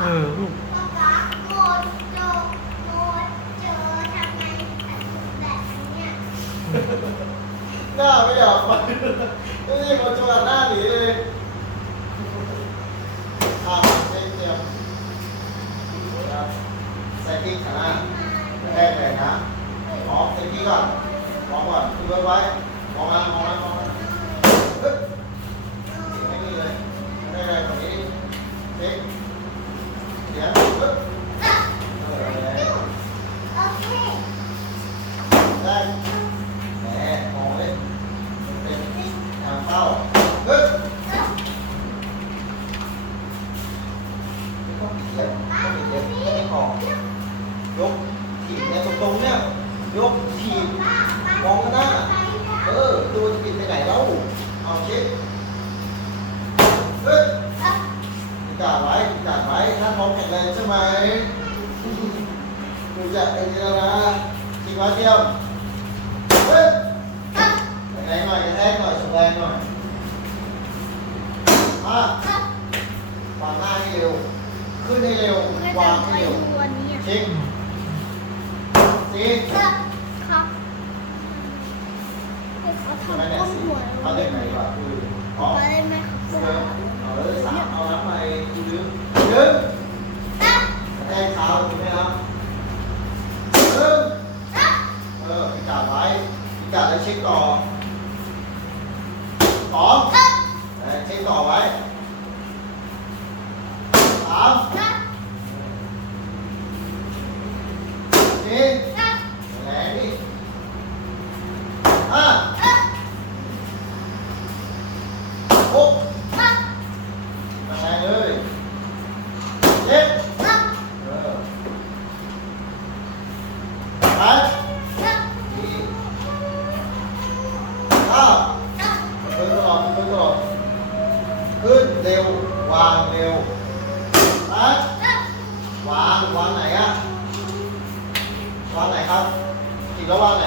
เออลูกหน้าไม่อยากไปนี่คนจังหวัดหน้าหนีเลยอ่าเต็มเตรียมใส่พริกนะแห้งเลยนะอ๋อใส่พริกก่อนมองก่อนดูไว้ไว้มองนะมองนะมองนะไม่มีเลยไม่ได้ตรงนี้ พริกเดี๋ยวเฮ้ยเออได้แหมมองเลยเป็นทางเข้าเฮ้ย ต้องเขียนต้องเขียนไม่ได้ของยกถีบเนี่ยตรงๆเนี่ยยกถีบมองหน้า เออตัวจะปิดไปไหนแล้วเอาเช็ดเฮ้ยมีกาดไว้มีกาดไว้ ถ้าท้องแข็งแรงใช่ไหมดูจะไอ้นี่แล้วนะจริงไว้เทียมเฮ้ยแรงหน่อยกระแทกหน่อยแสดงหน่อยมาวางหน้าให้เร็ว ขึ้นให้เร็ว วางให้เร็ว เช็คสีใช่ไหมเนี่ยสีเอาเลขไหนดีกว่าคืออ๋อเสือเอาเลยสามเอาน้ำมาดูลึกลึกแทงเท้าถูกไหมครับลึกเออพิการไว้พิการแล้วเช็คต่อสองเออเช็คต่อไว้สามสี่แรงนี่ห้าหกมาแรงเลยเจ็ดเออแปดสี่เก้าขึ้นตลอดขึ้นตลอดขึ้นเร็ว วางเร็วแปดวางวางไหนอะ วางไหนครับอีกแล้ววางไหน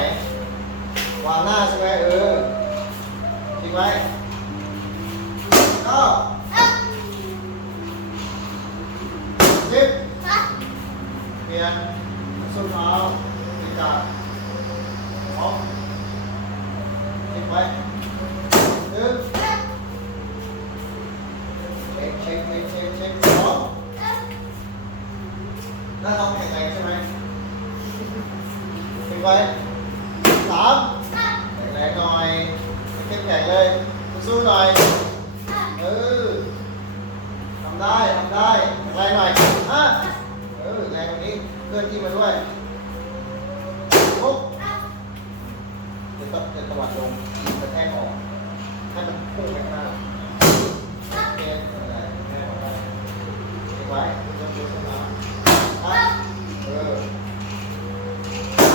วางหน้าใช่ไหมเออจริงไหมก็สิบเปลี่ยนส้นเท้าติดจากพร้อมทิ้งไว้หนึ่งเช็คเช็คเช็คเช็คสองหน้าท้องแข็งแรงใช่ไหม ไว้สามแข็งแรงหน่อยเข้มแข็งเลยสู้หน่อยเออทำได้ทำได้แข็งแรงหน่อยห้าเออแรงกว่านี้เคลื่อนที่มาด้วยหกเดี๋ยวต้องเดี๋ยวตวัดลงกระแทกออกให้มันพุ่งไปข้างหน้าเอ็นอะไรแม่บอกได้เก็บไว้เริ่มดูสนามห้าเออ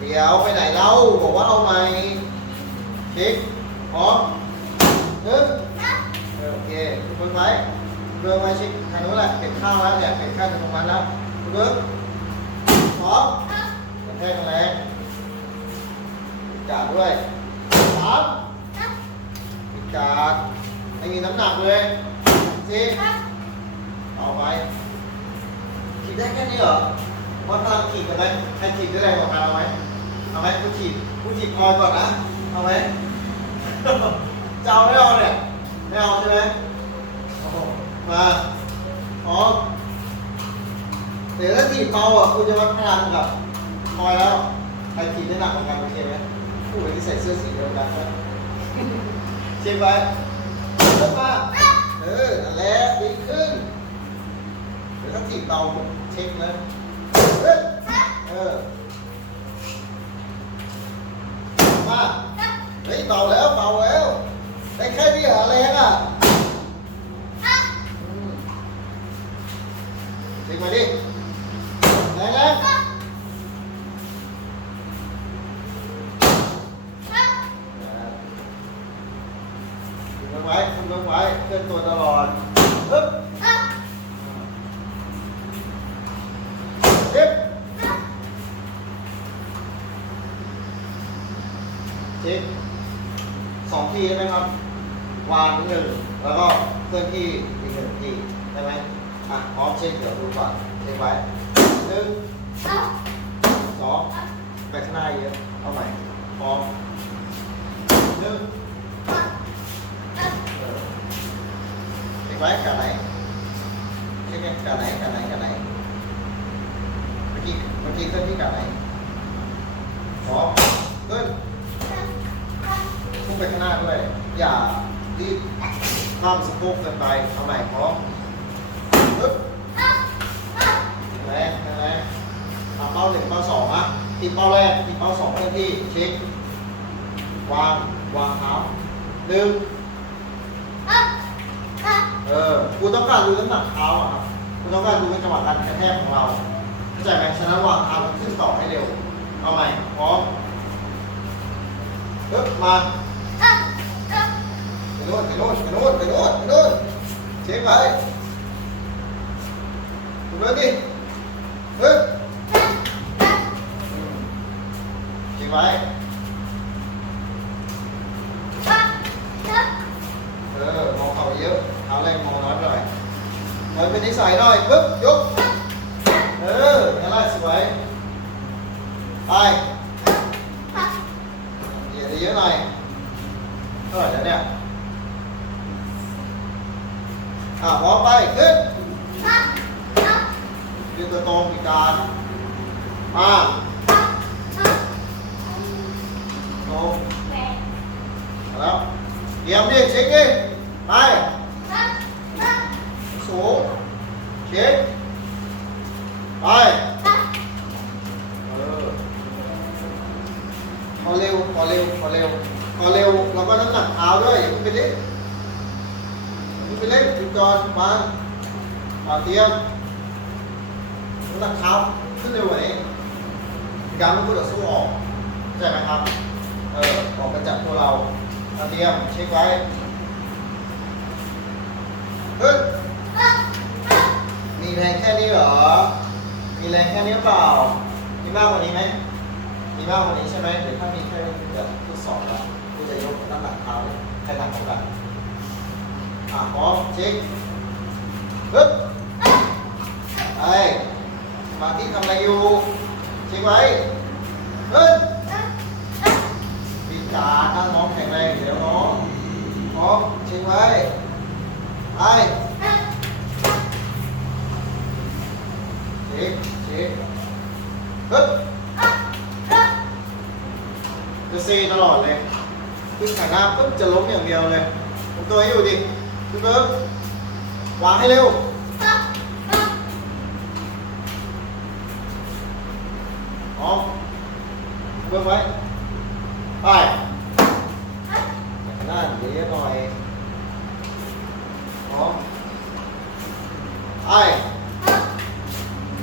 เดี๋ยวไปไหนเล่าบอกว่าเอาใหมเช็คพร้อมหนึ่งโอเคคุณเบิร์กไว้เบิร์กไว้ชิคทางนู้นแหละเก็บข้าวแล้วเนี่ยเก็บข้าวจากตรงนั้นแล้วคุณเบิร์กสองกระแทกแรงกาดด้วยสามกาดไม่มีน้ำหนักเลยสี่ต่อไปขีดได้แค่นี้เหรอวัดพลังขีดกันไหมใครขีดได้แรงกว่ากันเอาไหม เอาไหมกูขีดกูขีดพอยก่อนนะ เอาไหมจะเอาไม่เอาเนี่ย ไม่เอาใช่ไหมโอ้โหมาพร้อเดี๋ยวถ้าถีบเบาอะคุณจะวัดพลังกับคอยแล้ว ใครถีบได้หนักกว่ากันโอเคไหมผู้เป็นที่ใส่เสื้อสีเดียวกันนะเช็คไว้ลงมาเออนั่นแหละดีขึ้น เดี๋ยวถ้าถีบเบาเช็คเลยเออมาเฮ้ยเบาแล้วเบาแล้วได้แค่นี้เหรอแรงอะ อืมโอเค ช็คมาดิแรงแรงคุณเบิ้งไว้คุณเบิ้งไว้เคลื่อนตัวตลอดปึ๊บเช็ค เช็คสองทีใช่ไหมครับ วางหนึ่งแล้วก็เคลื่อนที่อีกหนึ่งทีใช่ไหมอะพร้อมเช็คเดี๋ยวดูก่อนเช็คไว้หนึ่งสองไปข้างหน้าเยอะเอาใหม่พร้อมหนึ่งเช็คไว้กันไหนเช็คกันไหนกันไหนกันไหนเมื่อกี้เมื่อกี้เคลื่อนที่กันไหนพร้อมขึ้น ไปข้างหน้าด้วย อย่ารีบข้ามสะโพกเกินไปเอาใหม่พร้อมปึ๊บแรงแรงทำเป้าหนึ่งเป้าสองนะทีเป้าแรกทีเป้าสองเคลื่อนที่เช็ควางวางเท้าหนึ่งเออกูต้องการดูน้ำหนักเท้าอะครับกูต้องการดูเป็นจังหวะการกระแทกของเราเข้าใจไหมฉะนั้นวางเท้ามันขึ้นต่อให้เร็วเอาใหม่พร้อมปึ๊บมา ไปโน่นไปโน่นไปโน่นไปโน่นไปโน่นเช็คไปดูเรื่องดิเฮ้ยเช็คไว้เออมองเขาเยอะเท้าแรงมองน้อยไปหน่อยมันเป็นนิสัยหน่อยปึ๊บยกเออนั่นแหละสวยไปเหยียดเยอะๆหน่อยเท่าไหร่แล้วเนี่ย อะพร้อมไปขึ้นยืนตัวตรงอีกการมาตรงแล้วเตรียมดิเช็คดิไปสูงเช็คไปเออพอเร็วพอเร็วพอเร็วพอเร็วแล้วก็น้ำหนักเท้าด้วยอย่าเพิ่งไปนิ ไปเล่นจุดก่อนมามาเตรียมน้ำหนักเท้าขึ้นเร็วกว่านี้การมันพูดต่อสู้ออกเข้าใจไหมครับ เออออกมาจากตัวเรามาเตรียมเช็คไว้ขึ้นมีแรงแค่นี้เหรอ มีแรงแค่นี้เปล่า มีมากกว่านี้ไหม มีมากกว่านี้ใช่ไหมหรือถ้ามีแค่นี้เดี๋ยวทดสอบแล้วกูจะยกน้ำหนักเท้าให้หนักเท่ากัน อะพร้อมเช็คปึ๊บไปมาธิทำอะไรอยู่เช็คไว้ขึ้นปีกาถ้าน้องแข็งแรงเดี๋ยวน้องพร้อมเช็คไว้ไปเช็คเช็คปึ๊บจะเซตลอดเลยขึ้นขาหน้าปุ๊บจะล้มอย่างเดียวเลยตัวให้อยู่ดิ คุณเบิร์กวางให้เร็วพร้อมเบิร์กไว้ ไปหน้าเยอะหน่อยพร้อมไป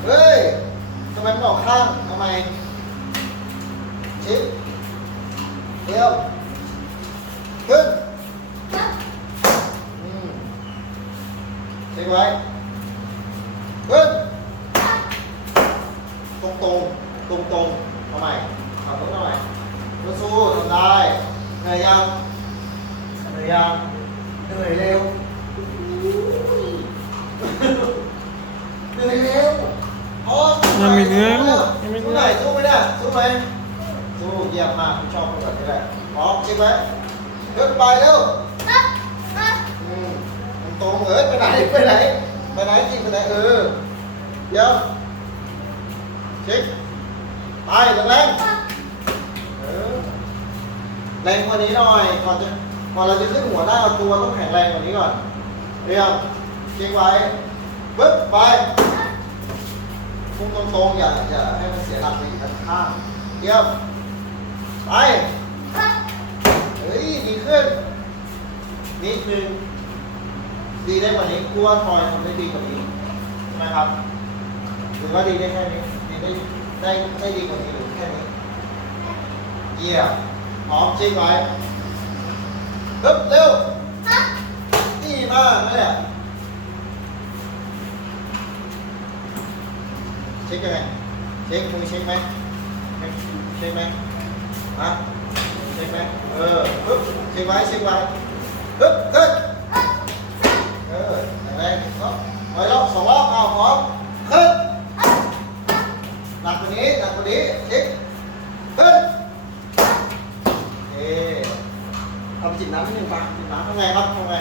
เฮ้ยทำไมมันออกข้างทำไมชิดเร็วขึ้น อืมเช็คไว้ขึ้นตรงตรง ตรงตรงๆเอาใหม่ขับรถหน่อยสู้ๆทำได้เหนื่อยยังเหนื่อยยังเหนื่อยเร็วเหนื่อยเร็วพอยังไม่เหนื่อยยังไม่เหนื่สู้อยไหนสู้ไหมเนี่ยสู้ไหมสู้เยี่ยมมากชอบคนแบบนี้แหละพร้อมเช็คไว้ขึ้นไปเร็วอืมตรงๆเอ้ยไปไหนไปไหนไปไหนจริงไปไหนเออเดี๋ยวเช็ค ไปแรงๆเออแรงกว่านี้หน่อยก่อนจะก่อนเราจะขึ้นหัวหน้าเอาตัวต้องแข็งแรงกว่านี้ก่อนเรียมเช็คไว้ปึ๊บไปพุ่งตรงๆอย่าอย่าให้มันเสียหลักไปอีกข้างเยี่ยมไปเฮ้ยดีขึ้นนี่คือดีได้กว่านี้กูว่าทอยทำได้ดีกว่านี้ใช่ไหมครับหรือว่าดีได้แค่นี้ดีได้ ได้ได้ดีกว่านี้หรือแค่นี้เยี่ยมพร้อมชิงไว้ฮึบเร็วดีมากนั่นแหละเช็คยังไงเช็คมือเช็คไหมเช็คไหมฮะเช็คไหมเออฮึบเช็คไว้เช็คไว้ฮึบขึ้นเออแรงๆครับไว้รอบสองรอบเอาพร้อม หนักกว่านี้หนักกว่านี้เช็คขึ้นเอ๊เอาไปจิบน้ำนิดนึงปะจิบน้ำทำไงครับทำไง